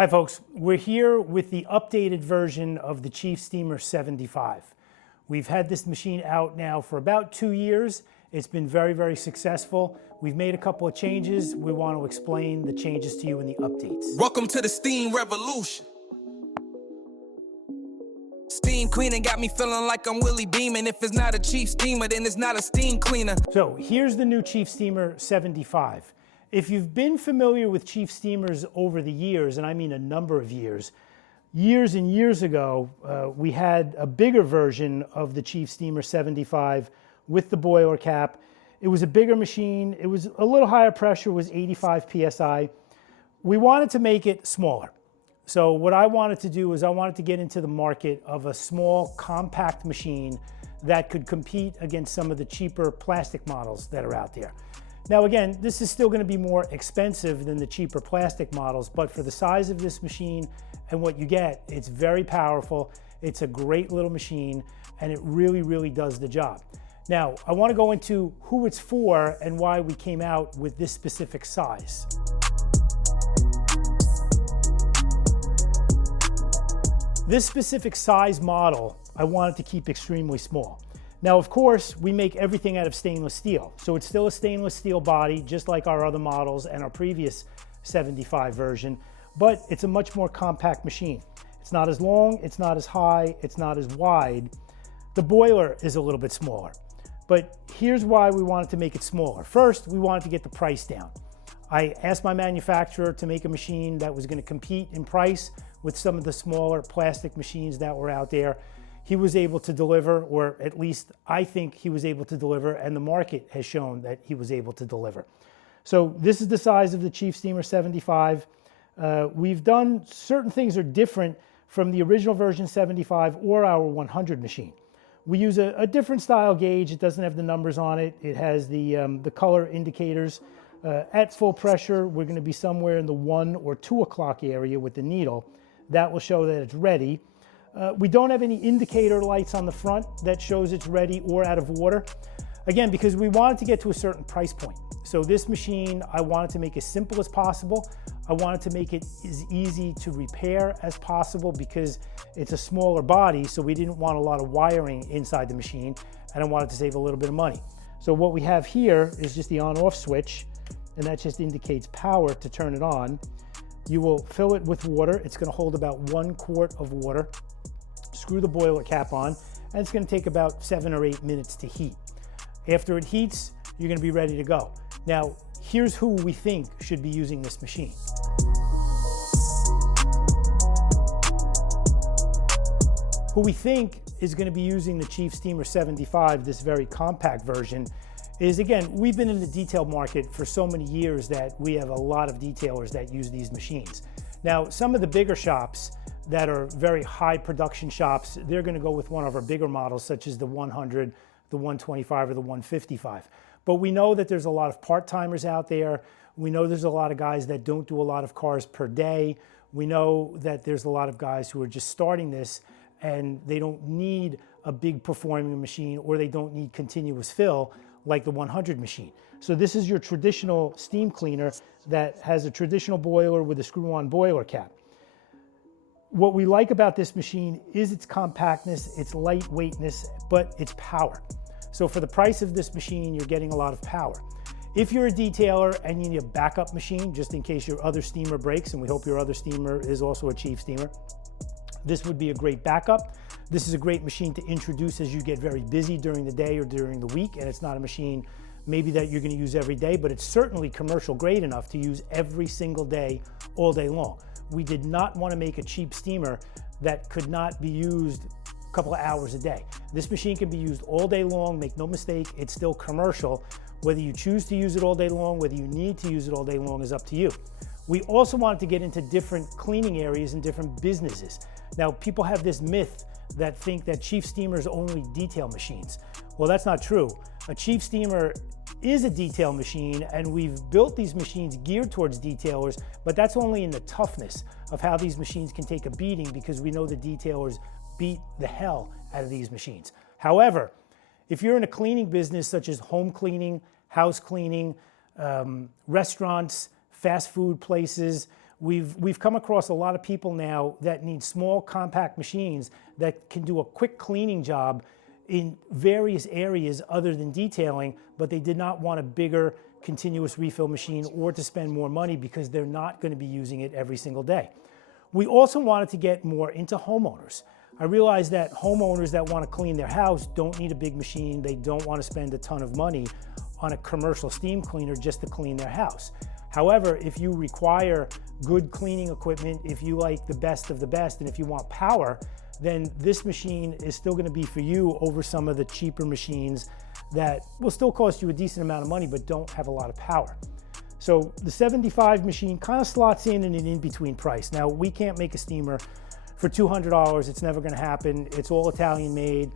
Hi folks, we're here with the updated version of the Chief Steamer 75. We've had this machine out now for about 2 years. It's been very, very successful. We've made a couple of changes. We want to explain the changes to you in the updates. Welcome to the steam revolution. Steam cleaning got me feeling like I'm Willie Beeman. If it's not a Chief Steamer, then it's not a steam cleaner. So here's the new Chief Steamer 75. If you've been familiar with Chief Steamers over the years, and I mean a number of years and years ago, we had a bigger version of the Chief Steamer 75 with the boiler cap. It was a bigger machine. It was a little higher pressure, was 85 PSI. We wanted to make it smaller. So what I wanted to do is I wanted to get into the market of a small, compact machine that could compete against some of the cheaper plastic models that are out there. Now again, this is still going to be more expensive than the cheaper plastic models, but for the size of this machine and what you get, it's very powerful. It's a great little machine, and it really, really does the job. Now, I want to go into who it's for and why we came out with this specific size. This specific size model, I wanted to keep extremely small. Now, of course, we make everything out of stainless steel. So it's still a stainless steel body, just like our other models and our previous 75 version, but it's a much more compact machine. It's not as long, it's not as high, it's not as wide. The boiler is a little bit smaller, but here's why we wanted to make it smaller. First, we wanted to get the price down. I asked my manufacturer to make a machine that was going to compete in price with some of the smaller plastic machines that were out there. He was able to deliver, or at least I think he was able to deliver, and the market has shown that he was able to deliver. So this is the size of the Chief Steamer 75. We've done certain things are different from the original version 75 or our 100 machine. We use a different style gauge. It doesn't have the numbers on it. It has the color indicators. At full pressure, we're going to be somewhere in the 1 or 2 o'clock area with the needle. That will show that it's ready. We don't have any indicator lights on the front that shows it's ready or out of water. Again, because we wanted to get to a certain price point. So this machine, I wanted to make as simple as possible. I wanted to make it as easy to repair as possible because it's a smaller body, so we didn't want a lot of wiring inside the machine, and I wanted to save a little bit of money. So what we have here is just the on-off switch, and that just indicates power to turn it on. You will fill it with water. It's going to hold about 1 quart of water. Screw the boiler cap on, and it's going to take about 7 or 8 minutes to heat. After it heats, you're going to be ready to go. Now, here's who we think should be using this machine. Who we think is going to be using the Chief Steamer 75, this very compact version, is, again, we've been in the detail market for so many years that we have a lot of detailers that use these machines. Now, some of the bigger shops that are very high production shops, they're going to go with one of our bigger models, such as the 100, the 125, or the 155. But we know that there's a lot of part-timers out there. We know there's a lot of guys that don't do a lot of cars per day. We know that there's a lot of guys who are just starting this and they don't need a big performing machine, or they don't need continuous fill like the 100 machine. So this is your traditional steam cleaner that has a traditional boiler with a screw-on boiler cap. What we like about this machine is its compactness, its lightweightness, but its power. So for the price of this machine, you're getting a lot of power. If you're a detailer and you need a backup machine, just in case your other steamer breaks, and we hope your other steamer is also a Chief Steamer, this would be a great backup. This is a great machine to introduce as you get very busy during the day or during the week, and it's not a machine maybe that you're going to use every day, but it's certainly commercial grade enough to use every single day, all day long. We did not want to make a cheap steamer that could not be used a couple of hours a day. This machine can be used all day long, make no mistake, it's still commercial. Whether you choose to use it all day long, whether you need to use it all day long is up to you. We also wanted to get into different cleaning areas and different businesses. Now, people have this myth that think that Chief Steamers only detail machines. Well, that's not true. A Chief Steamer is a detail machine, and we've built these machines geared towards detailers, but that's only in the toughness of how these machines can take a beating, because we know the detailers beat the hell out of these machines. However, if you're in a cleaning business such as home cleaning, house cleaning, restaurants, fast food places, We've come across a lot of people now that need small, compact machines that can do a quick cleaning job in various areas other than detailing, but they did not want a bigger continuous refill machine or to spend more money because they're not going to be using it every single day. We also wanted to get more into homeowners. I realized that homeowners that want to clean their house don't need a big machine. They don't want to spend a ton of money on a commercial steam cleaner just to clean their house. However, if you require good cleaning equipment, if you like the best of the best, and if you want power, then this machine is still going to be for you over some of the cheaper machines that will still cost you a decent amount of money but don't have a lot of power. So the 75 machine kind of slots in an in-between price. Now, we can't make a steamer for $200. It's never going to happen. It's all Italian made.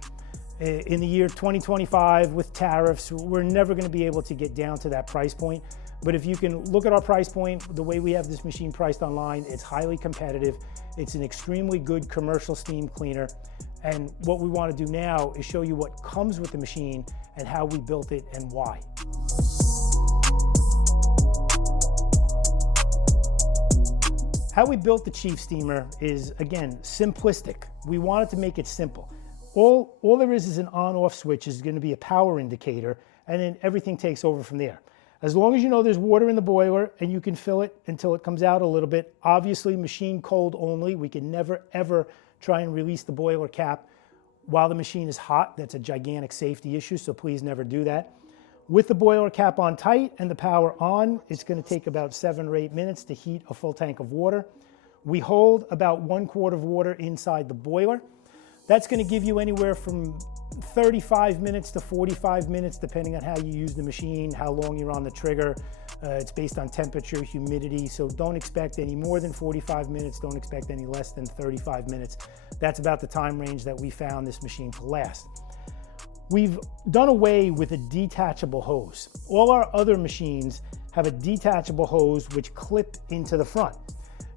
In the year 2025 with tariffs, we're never going to be able to get down to that price point. But if you can look at our price point, the way we have this machine priced online, it's highly competitive. It's an extremely good commercial steam cleaner. And what we want to do now is show you what comes with the machine and how we built it and why. How we built the Chief Steamer is, again, simplistic. We wanted to make it simple. All there is an on-off switch is going to be a power indicator, and then everything takes over from there. As long as you know there's water in the boiler and you can fill it until it comes out a little bit, obviously machine cold only. We can never, ever try and release the boiler cap while the machine is hot. That's a gigantic safety issue, so please never do that. With the boiler cap on tight and the power on, it's going to take about 7 or 8 minutes to heat a full tank of water. We hold about 1 quart of water inside the boiler. That's going to give you anywhere from 35 minutes to 45 minutes, depending on how you use the machine, how long you're on the trigger. It's based on temperature, humidity, so don't expect any more than 45 minutes. Don't expect any less than 35 minutes. That's about the time range that we found this machine to last. We've done away with a detachable hose. All our other machines have a detachable hose which clip into the front.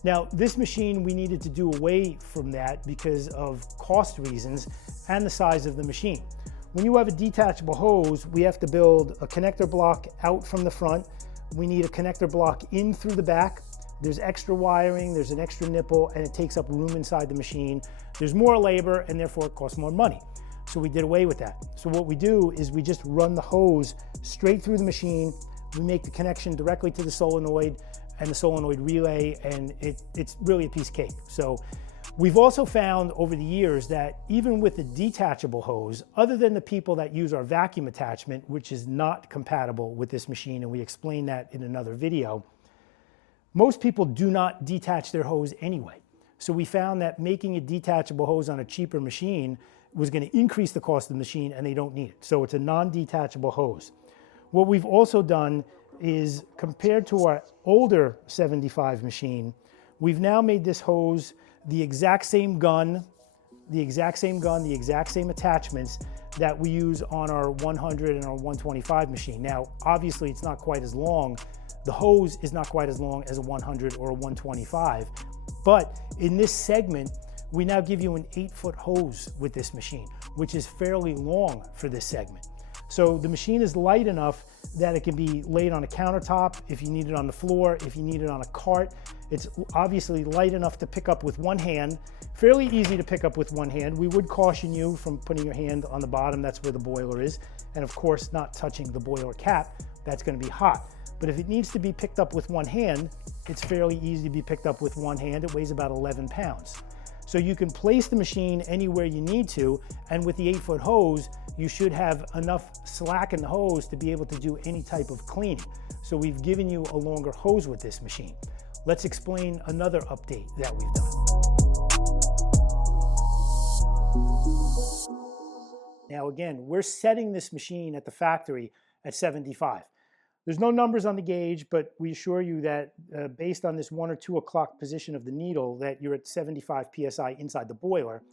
Now, this machine, we needed to do away from that because of cost reasons and the size of the machine. When you have a detachable hose, we have to build a connector block out from the front. We need a connector block in through the back. There's extra wiring, there's an extra nipple, and it takes up room inside the machine. There's more labor, and therefore it costs more money. So we did away with that. So what we do is we just run the hose straight through the machine. We make the connection directly to the solenoid and the solenoid relay, and it's really a piece of cake. So we've also found over the years that even with the detachable hose, other than the people that use our vacuum attachment, which is not compatible with this machine, and we explain that in another video, most people do not detach their hose anyway. So we found that making a detachable hose on a cheaper machine was going to increase the cost of the machine, and they don't need it. So it's a non-detachable hose. What we've also done is, compared to our older 75 machine, we've now made this hose the exact same gun, the exact same attachments that we use on our 100 and our 125 machine. Now, obviously it's not quite as long. The hose is not quite as long as a 100 or a 125, but in this segment, we now give you an 8-foot hose with this machine, which is fairly long for this segment. So the machine is light enough that it can be laid on a countertop, if you need it on the floor, if you need it on a cart. It's obviously light enough to pick up with one hand, fairly easy to pick up with one hand. We would caution you from putting your hand on the bottom, that's where the boiler is, and of course not touching the boiler cap, that's going to be hot. But if it needs to be picked up with one hand, it's fairly easy to be picked up with one hand. It weighs about 11 pounds. So you can place the machine anywhere you need to, and with the 8-foot hose, you should have enough slack in the hose to be able to do any type of cleaning. So we've given you a longer hose with this machine. Let's explain another update that we've done. Now again, we're setting this machine at the factory at 75. There's no numbers on the gauge, but we assure you that based on this 1 or 2 o'clock position of the needle, that you're at 75 PSI inside the boiler.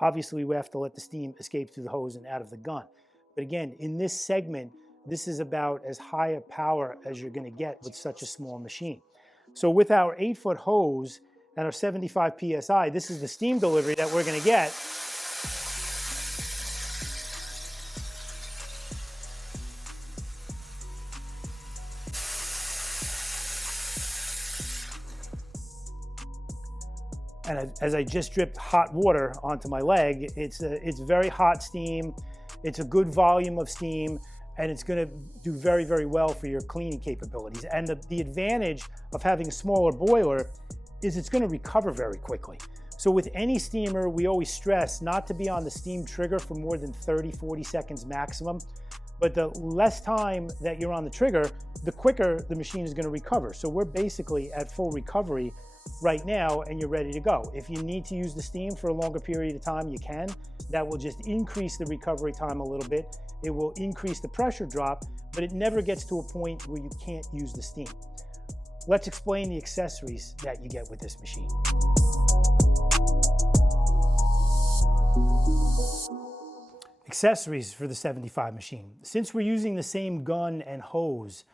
Obviously, we have to let the steam escape through the hose and out of the gun. But again, in this segment, this is about as high a power as you're going to get with such a small machine. So with our 8-foot hose and our 75 PSI, this is the steam delivery that we're going to get. And as I just dripped hot water onto my leg, it's very hot steam. It's a good volume of steam, and it's going to do very, very well for your cleaning capabilities. And the advantage of having a smaller boiler is it's going to recover very quickly. So with any steamer, we always stress not to be on the steam trigger for more than 30, 40 seconds maximum. But the less time that you're on the trigger, the quicker the machine is going to recover. So we're basically at full recovery right now, and you're ready to go. If you need to use the steam for a longer period of time, you can. That will just increase the recovery time a little bit. It will increase the pressure drop, but it never gets to a point where you can't use the steam. Let's explain the accessories that you get with this machine. Accessories for the 75 machine. Since we're using the same gun and hose,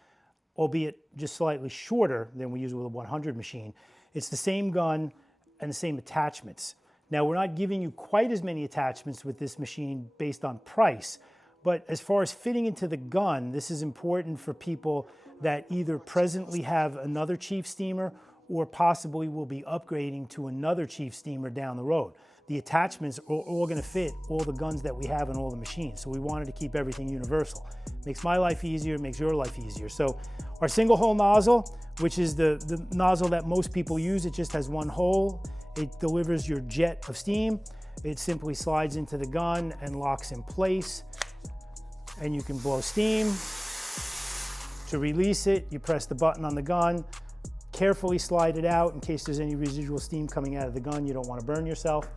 albeit just slightly shorter than we use with a 100 machine, it's the same gun and the same attachments. Now, we're not giving you quite as many attachments with this machine based on price, but as far as fitting into the gun, this is important for people that either presently have another Chief steamer or possibly will be upgrading to another Chief steamer down the road. The attachments are all going to fit all the guns that we have and all the machines. So we wanted to keep everything universal. Makes my life easier, makes your life easier. So our single hole nozzle, which is the nozzle that most people use, it just has one hole. It delivers your jet of steam. It simply slides into the gun and locks in place. And you can blow steam. To release it, you press the button on the gun, carefully slide it out in case there's any residual steam coming out of the gun. You don't want to burn yourself.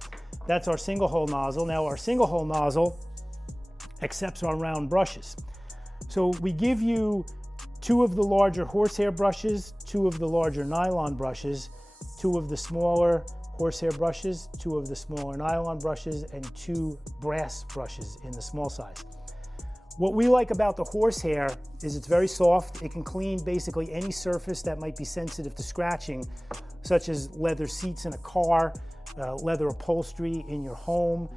That's our single hole nozzle. Now our single hole nozzle accepts our round brushes. So we give you 2 of the larger horsehair brushes, 2 of the larger nylon brushes, 2 of the smaller horsehair brushes, 2 of the smaller nylon brushes, and 2 brass brushes in the small size. What we like about the horsehair is it's very soft. It can clean basically any surface that might be sensitive to scratching, such as leather seats in a car, leather upholstery in your home,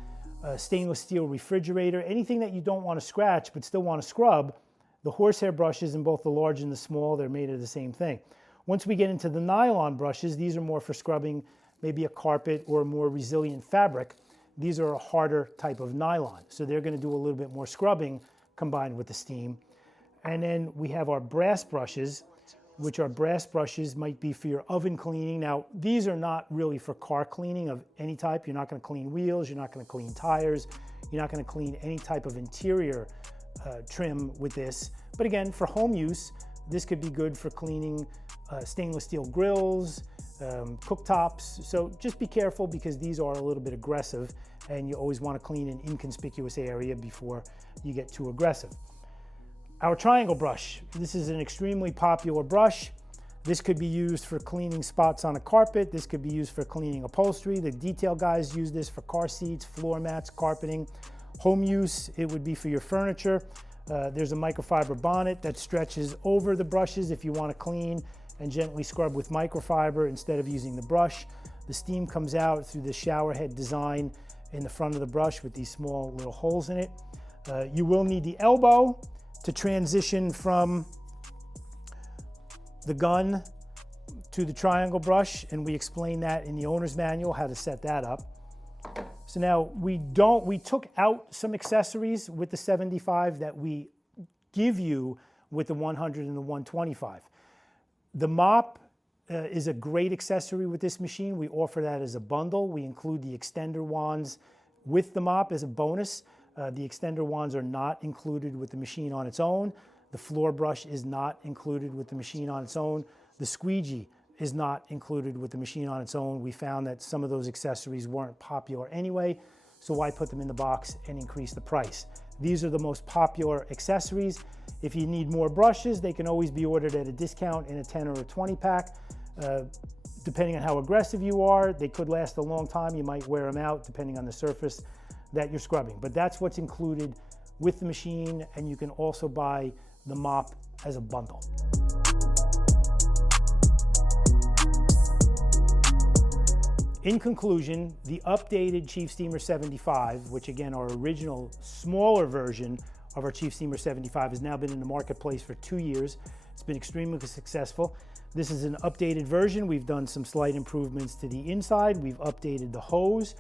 stainless steel refrigerator, anything that you don't want to scratch but still want to scrub. The horsehair brushes in both the large and the small, they're made of the same thing. Once we get into the nylon brushes, these are more for scrubbing maybe a carpet or a more resilient fabric. These are a harder type of nylon, so they're going to do a little bit more scrubbing combined with the steam. And then we have our brass brushes, which are brass brushes might be for your oven cleaning. Now, these are not really for car cleaning of any type. You're not going to clean wheels, you're not going to clean tires, you're not going to clean any type of interior trim with this. But again, for home use, this could be good for cleaning stainless steel grills, cooktops. So just be careful because these are a little bit aggressive and you always want to clean an inconspicuous area before you get too aggressive. Our triangle brush. This is an extremely popular brush. This could be used for cleaning spots on a carpet. This could be used for cleaning upholstery. The detail guys use this for car seats, floor mats, carpeting. Home use, it would be for your furniture. There's a microfiber bonnet that stretches over the brushes if you want to clean and gently scrub with microfiber instead of using the brush. The steam comes out through the shower head design in the front of the brush with these small little holes in it. You will need the elbow to transition from the gun to the triangle brush, and we explain that in the owner's manual, how to set that up. So now we took out some accessories with the 75 that we give you with the 100 and the 125. The mop is a great accessory with this machine. We offer that as a bundle. We include the extender wands with the mop as a bonus. The extender wands are not included with the machine on its own. The floor brush is not included with the machine on its own. The squeegee is not included with the machine on its own. We found that some of those accessories weren't popular anyway, so why put them in the box and increase the price? These are the most popular accessories. If you need more brushes, they can always be ordered at a discount in a 10 or a 20 pack. Depending on how aggressive you are, they could last a long time. You might wear them out depending on the surface that you're scrubbing. But that's what's included with the machine, and you can also buy the mop as a bundle. In conclusion, the updated Chief Steamer 75, which again, our original smaller version of our Chief Steamer 75 has now been in the marketplace for 2 years. It's been extremely successful. This is an updated version. We've done some slight improvements to the inside. We've updated the hose,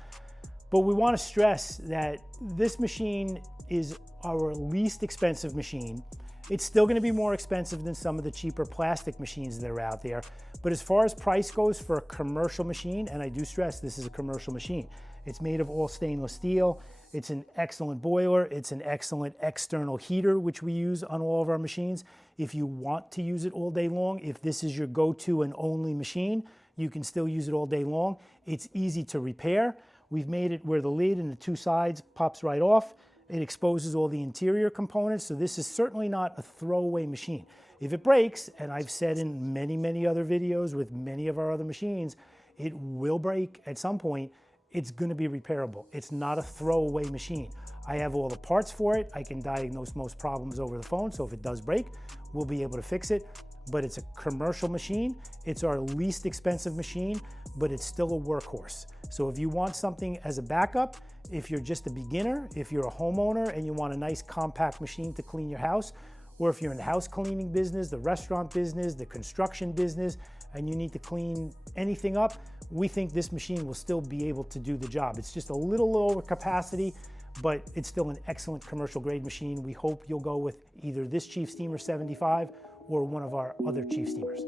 but we want to stress that this machine is our least expensive machine. It's still going to be more expensive than some of the cheaper plastic machines that are out there. But as far as price goes for a commercial machine, and I do stress this is a commercial machine, it's made of all stainless steel. It's an excellent boiler. It's an excellent external heater, which we use on all of our machines. If you want to use it all day long, if this is your go-to and only machine, you can still use it all day long. It's easy to repair. We've made it where the lid and the two sides pops right off. It exposes all the interior components, so this is certainly not a throwaway machine. If it breaks, and I've said in many, many other videos with many of our other machines, it will break at some point. It's going to be repairable. It's not a throwaway machine. I have all the parts for it. I can diagnose most problems over the phone, so if it does break, we'll be able to fix it. But it's a commercial machine. It's our least expensive machine, but it's still a workhorse. So if you want something as a backup, if you're just a beginner, if you're a homeowner and you want a nice compact machine to clean your house, or if you're in the house cleaning business, the restaurant business, the construction business, and you need to clean anything up, we think this machine will still be able to do the job. It's just a little lower capacity, but it's still an excellent commercial grade machine. We hope you'll go with either this Chief Steamer 75 or one of our other Chief Steamers.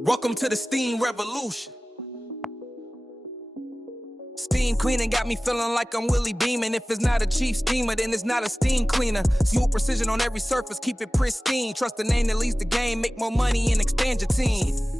Welcome to the steam revolution. Steam cleaning got me feeling like I'm Willie Beeman. If it's not a cheap steamer, then it's not a steam cleaner. Smooth precision on every surface, keep it pristine. Trust the name that leads the game, make more money and expand your team.